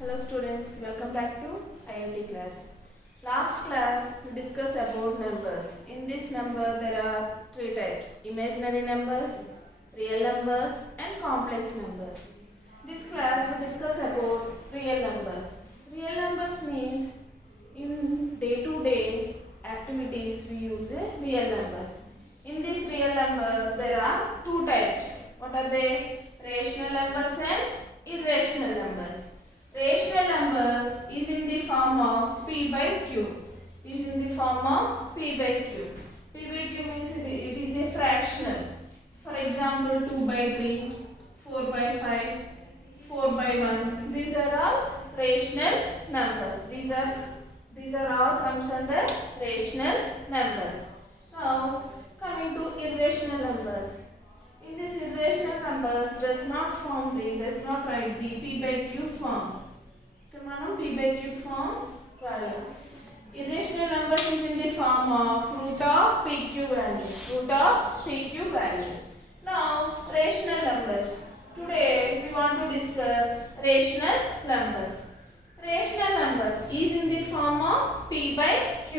Hello students, welcome back to IMT class. Last class we discussed about numbers. In this number there are three types: imaginary numbers, real numbers and complex numbers. This class we discuss about real numbers. Real numbers means in day-to-day activities we use real numbers. In these real numbers there are two types. What are they? Rational numbers and irrational numbers. Rational numbers is in the form of p by q. Is in the form of p by q. P by q means it is a fractional. For example, 2 by 3, 4 by 5, 4 by 1. These are all rational numbers. These are all comes under rational numbers. Now coming to irrational numbers. In this irrational numbers does not write the p by q form. Come p by q form value. Irrational numbers is in the form of root of pq value. Root of pq value. Now rational numbers. Today we want to discuss rational numbers. Rational numbers is in the form of p by q.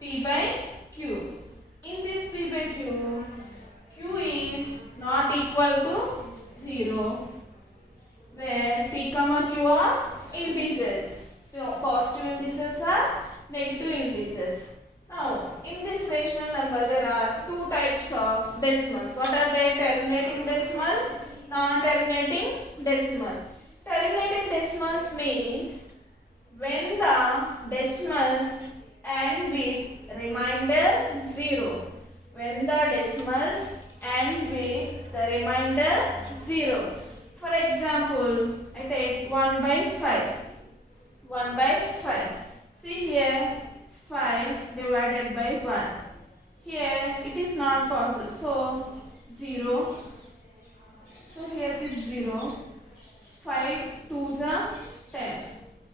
P by q. In this p by q, q is not equal to 0, where p comma q are integers. Positive integers are negative integers. Now, in this rational number, there are two types of decimals. What are they? Terminating decimal, non-terminating decimal. Terminating decimals means when the decimals end with remainder 0. When the decimals end with the remainder 0. For example, I take 1 by 5. 1 by 5. See here, 5 divided by 1. Here it is not possible. So 0. So here it is 0. 5 2s are 10.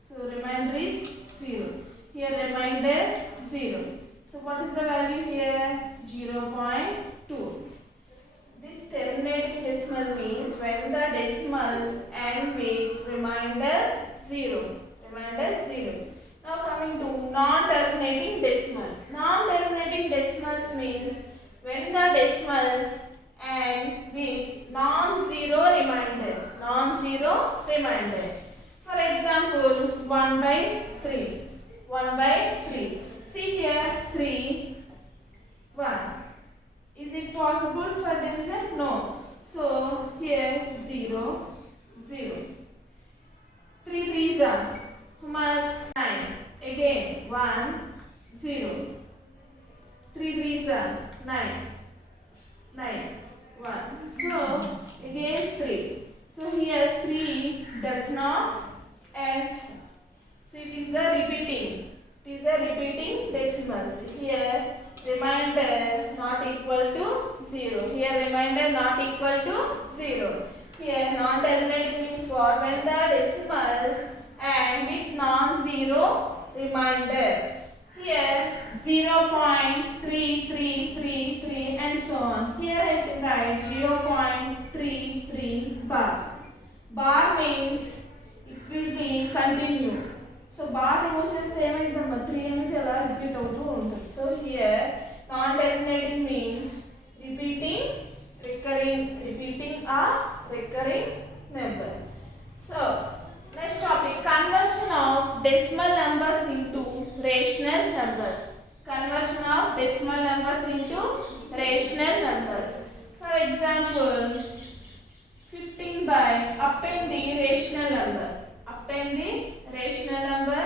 So remainder is 0. Here remainder 0. So what is the value here? 0.2. This terminating decimal means when the decimals end with remainder 0. Remainder 0. Now coming to non-terminating decimal. Non-terminating decimals means when the decimals end with non-zero remainder. Non-zero remainder. For example, 1 by 3. 1 by 3. See here 3, 1. Is it possible for division? No. So here 0, 0. 3 3s are how much? 9. Again 1, 0. 3 3s are 9. 9, 1. So again 3. So here 3 does not end. So it is the repeating. It is the repeating decimals. Here remainder not equal to 0. Here remainder not equal to 0. Here non-terminating means what? When the decimals end with non-zero remainder. Here 0.3333 and so on. Here I write 0.33 bar. Bar means it will be continue. So bar remove cheste emaitundamma 3 anedi ala repeat avutu untundi. So here non-terminating means repeating a recurring number. So next topic, conversion of decimal numbers into rational numbers. Conversion of decimal numbers into rational numbers. For example, 15 by obtain the rational number. Obtain the rational number.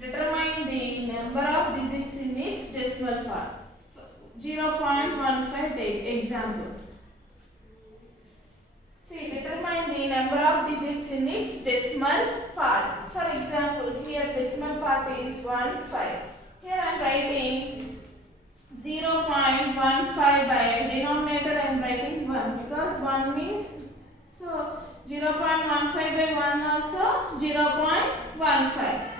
Determine the number of digits in its decimal form. 0.15 take example. See, determine the number of digits in its decimal part. For example, here decimal part is 1, 5. Here I am writing 0.15 by denominator I am writing 1 because 1 means so 0.15 by 1 also 0.15.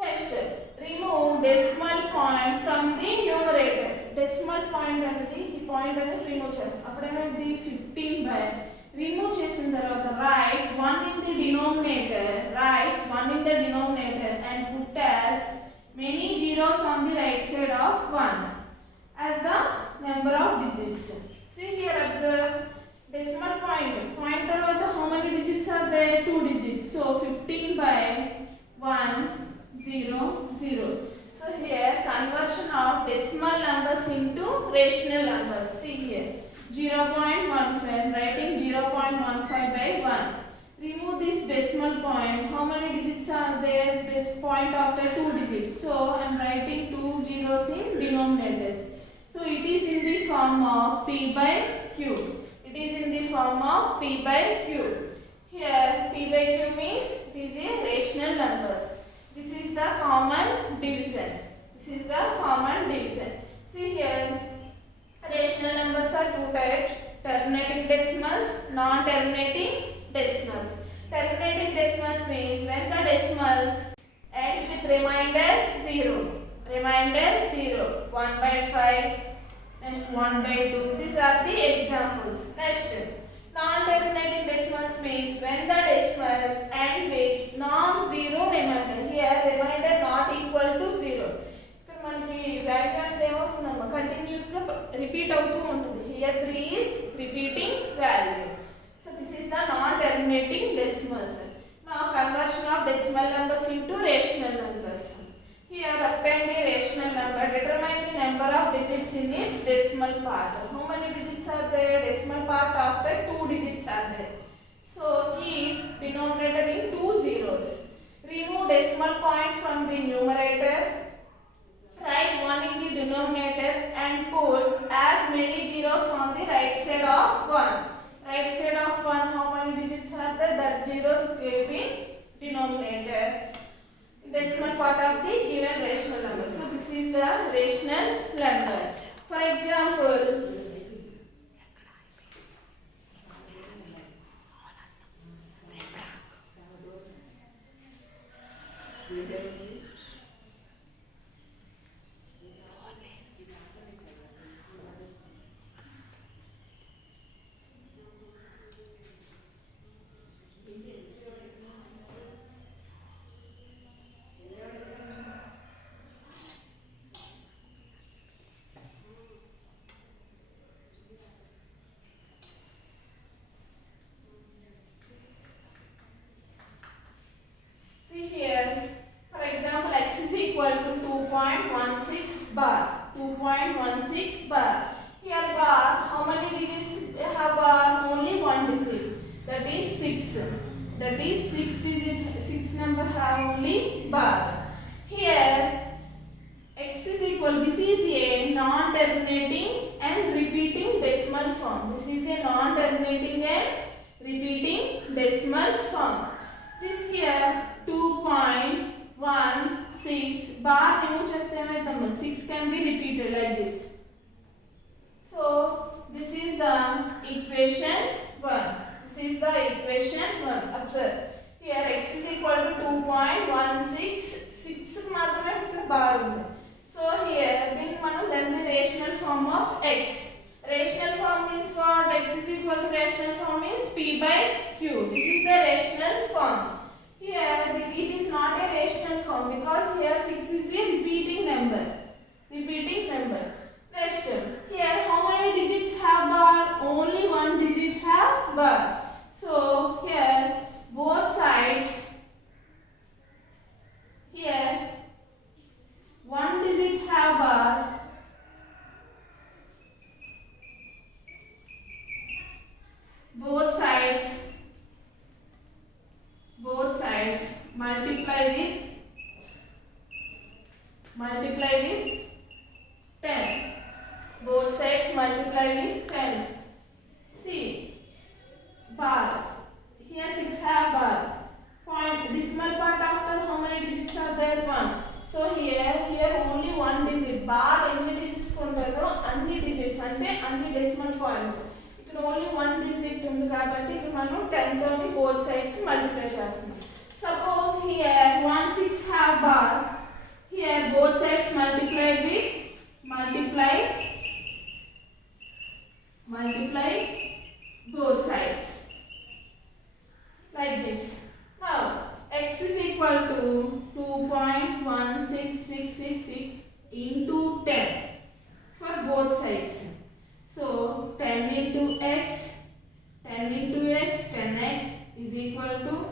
Next, remove decimal point from the numerator. Decimal point అనేది ఈ point అనేది remove చేస్తాం. అప్పుడేమైంది 15 by remove చేసిన తర్వాత write 1 in the denominator, write 1 in the denominator and put as many zeros on the right side of 1 as the number of digits. See here, observe decimal point. Point tarvata how many digits are there? 2 digits. So 15 by 1 0 0. So here conversion of decimal numbers into rational numbers. See here 0.15. Writing 0.15 by 1. Remove this decimal point. How many digits are there? This point after 2 digits. So I am writing 2 zeros in denominators. So it is in the form of P by Q. It is in the form of P by Q. Here P by Q means it is a rational numbers. This is the common division. This is the common division. See here, rational numbers are two types: terminating decimals, non-terminating decimals. Terminating decimals means when the decimals ends with remainder 0. Remainder 0. 1 by 5. Next 1 by 2. These are the examples. Next, non-terminating decimals means when the decimals end with non-zero remainder. Here remainder not equal to 0. ఇక్కడ మనకి value అనేది ఏమవుతుందమ్మా continuous గా repeat అవుతూ ఉంటుంది. Here 3 is repeating value. So this is the non-terminating decimals. Now conversion of decimal numbers into rational numbers. Here obtain the rational number. Determine the number of digits in its decimal part. How many digits are there? Decimal part after 2 digits are there. So keep denominator in 2 zeros. Remove decimal point from the numerator. Write 1 in the denominator and put as many zeros on the right side of 1. Right side of 1, how many digits are there? That zeros will be denominator. Decimal part of the given rational number. So this is the rational number. For example, x is equal to 2.16 bar. 2.16 bar. Here bar, how many digits have bar? Only one digit. That is 6. That is 6 digit. 6 number have only bar. Here x is equal. This is a non-terminating and repeating decimal form. This is a non-terminating and repeating decimal form. This here 2.16 bar remove cheste emaithamma 6 can be repeated like this. So this is the equation 1. This is the equation 1. Observe here x is equal to 2.16. 6 మాత్రమే ఇక్కడ bar ఉంది. So here దీన్ని మనం then the rational form of x. Rational form means what? X is equal to rational form is P by Q. This is the rational form. Here it is not a rational form because here 6 is a repeating number. Repeating number. Next, here how many digits have bar? Only one digit have bar. So here both sides. Here one digit have bar. Both sides multiply with 10. Both sides multiply with 10. See, bar. Here 6 have bar. Point decimal part after how many digits are there? 1. So here only one digit. Bar ఎన్ని digits ఉంటుందో అన్ని digits అంటే అన్ని decimal point. ఇక్కడ only one digit ఉంది కాబట్టి ఇక్కడ మనం 10 తోని both sides multiply చేస్తున్నాం. Suppose here 1 6 have bar. Here both sides multiply both sides like this. Now x is equal equal to 2.16666 into 10 for both sides. So 10 into x, 10x is equal to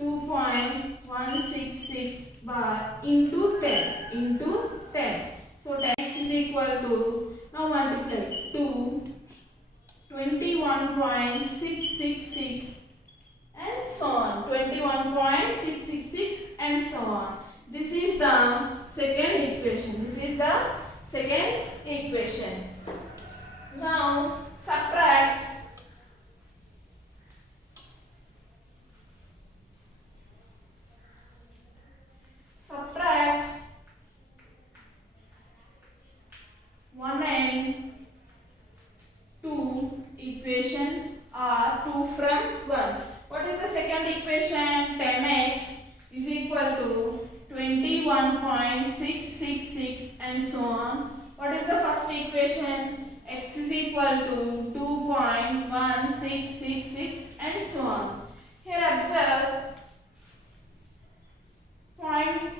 2.166 bar into 10. So 10x is equal to, now multiply 21.666 and so on, 21.666 and so on. This is the second equation. Now subtract 1 and 2 equations are 2 from 1. What is the second equation? 10x is equal to 21.666 and so on. What is the first equation? X is equal to 2.1666 and so on. Here observe point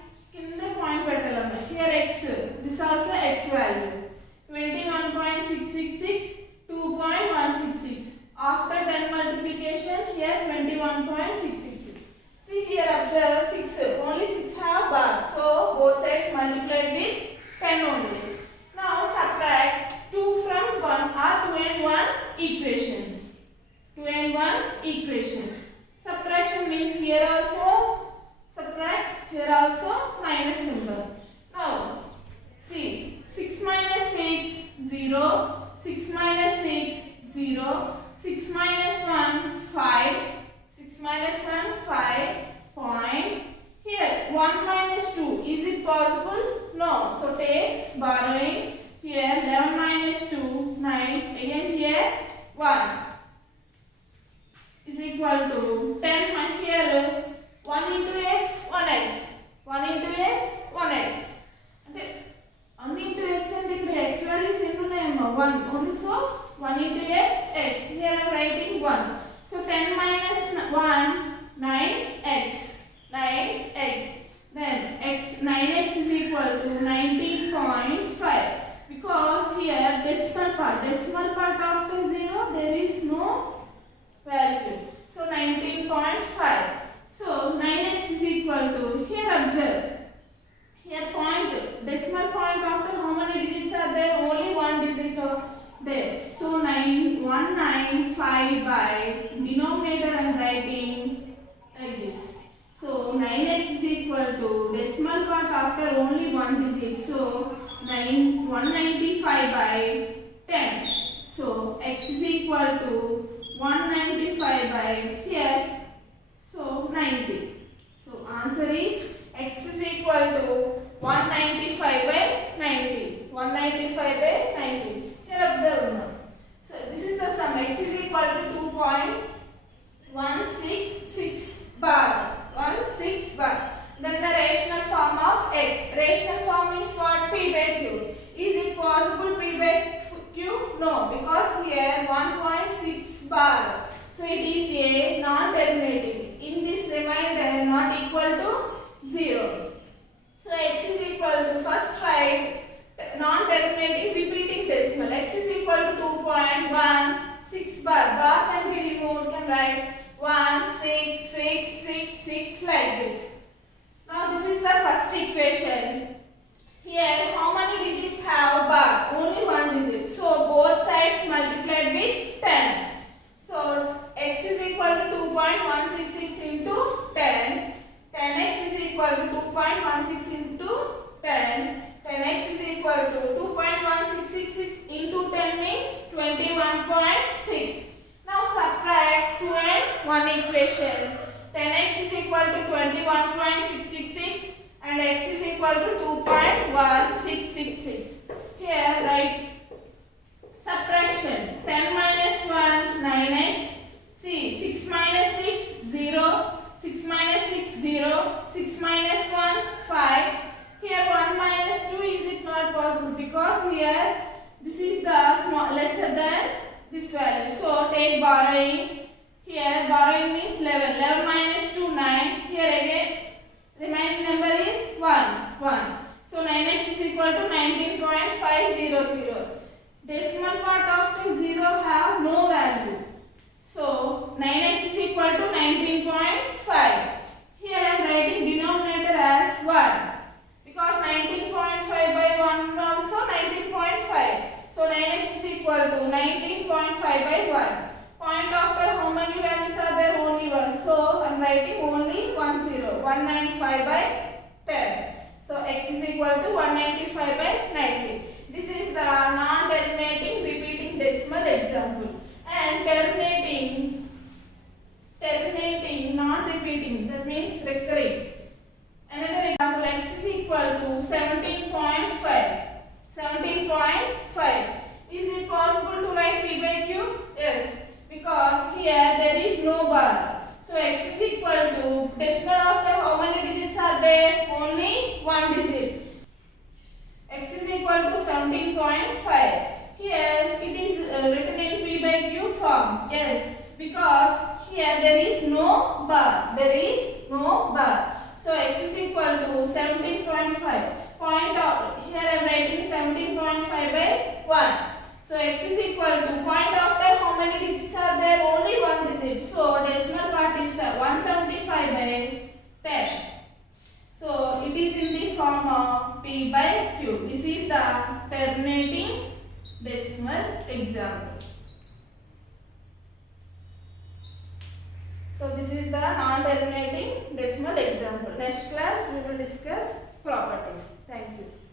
pettalama. Here x, this also x value. 21.666, 2.166. After 10 multiplication, here 21.666. See here, observe 6. Only 6 have bar. So both sides multiplied with 10 only. Now subtract 2 from 1 are 2 and 1 equations. 2 and 1 equations. Subtraction means here also subtract, here also minus symbol. Now see, 6 minus 6, 0. 6 minus 6, 0. 6 minus 1, 5. 6 minus 1, 5. Point. Here 1 minus 2. Is it possible? No. So take borrowing. Here 11 minus 2, 9. Again here 1 is equal to 10. Here 1 into x, 1x. 1 into x, 1x. 1 into x and x values in 1 only, so 1 into x, x. Here I am writing 1. So 10 minus 1, 9x. 9x. Then x, 9x is equal to 19.5. Because here decimal part after 0 there is no value. So 19.5. So 9x is equal to, here observe. Here point, decimal point after how many digits are there? Only one digit there. So 195 by denominator I am writing like this. So 9x is equal to decimal part after only one digit. So 195 by 10. So x is equal to 195 by here. So 90. So answer is x is equal to 195 by 90. 195 by 90. Here observe now. So this is the sum. X is equal to 2.166 bar. 16 bar. Then the rational form of x. Rational form is what? P by Q. Is it possible P by Q? No, because here 1.6 bar. So it is a non-terminating. In this remainder not equal to 0. So x is equal to, first write non-terminating repeating decimal. X is equal to 2.16 bar. Bar can be removed. Can write 16666 like this. Now this is the first equation. Here how many digits have bar? Only one digit. So both sides multiplied with 10. So x is equal to 2.166 into 10. 10x is equal to 2.166 into 10. 10x is equal to 2.1666 into 10 means 21.6. Now subtract 2 and 1 equation. 10x is equal to 21.666 and x is equal to 2.1666. Here write subtraction. 10 minus 1, 9x. See, 6 minus 6, 0. 6 minus 6, 0. 6 minus 1, 5. Here 1 minus 2, is it not possible? Because here this is the small, lesser than this value. So take borrowing. Here borrowing means 11. 11 minus 2, 9. Here again decimal part of 0 have no value. So 9x is equal to 19.5. Here I am writing denominator as 1 because 19.5 by 1 also 19.5. So 9x is equal to 19.5 by 1. Point after how many values are there? Only 1. So I am writing only 10. 195 by 10. So x is equal to 195 by 90. This is the non-terminating repeating decimal example. And terminating, non-repeating, that means recurring. Another example, x is equal to 17.5. 17.5. Is it possible to write p by q? Yes, because here there is no bar. So x is equal to decimal after how many digits are there? Only one digit. X is equal to 17.5. Here it is written in p by q form. Yes, because here there is no bar. There is no bar. So x is equal to 17.5. Point of here I am writing 17.5 by 1. So x is equal to point after how many digits are there? Only one digit. So decimal part is 175 by 10. So it is in the form of p by q. This is the terminating decimal example. So this is the non-terminating decimal example. Next class we will discuss properties. Thank you.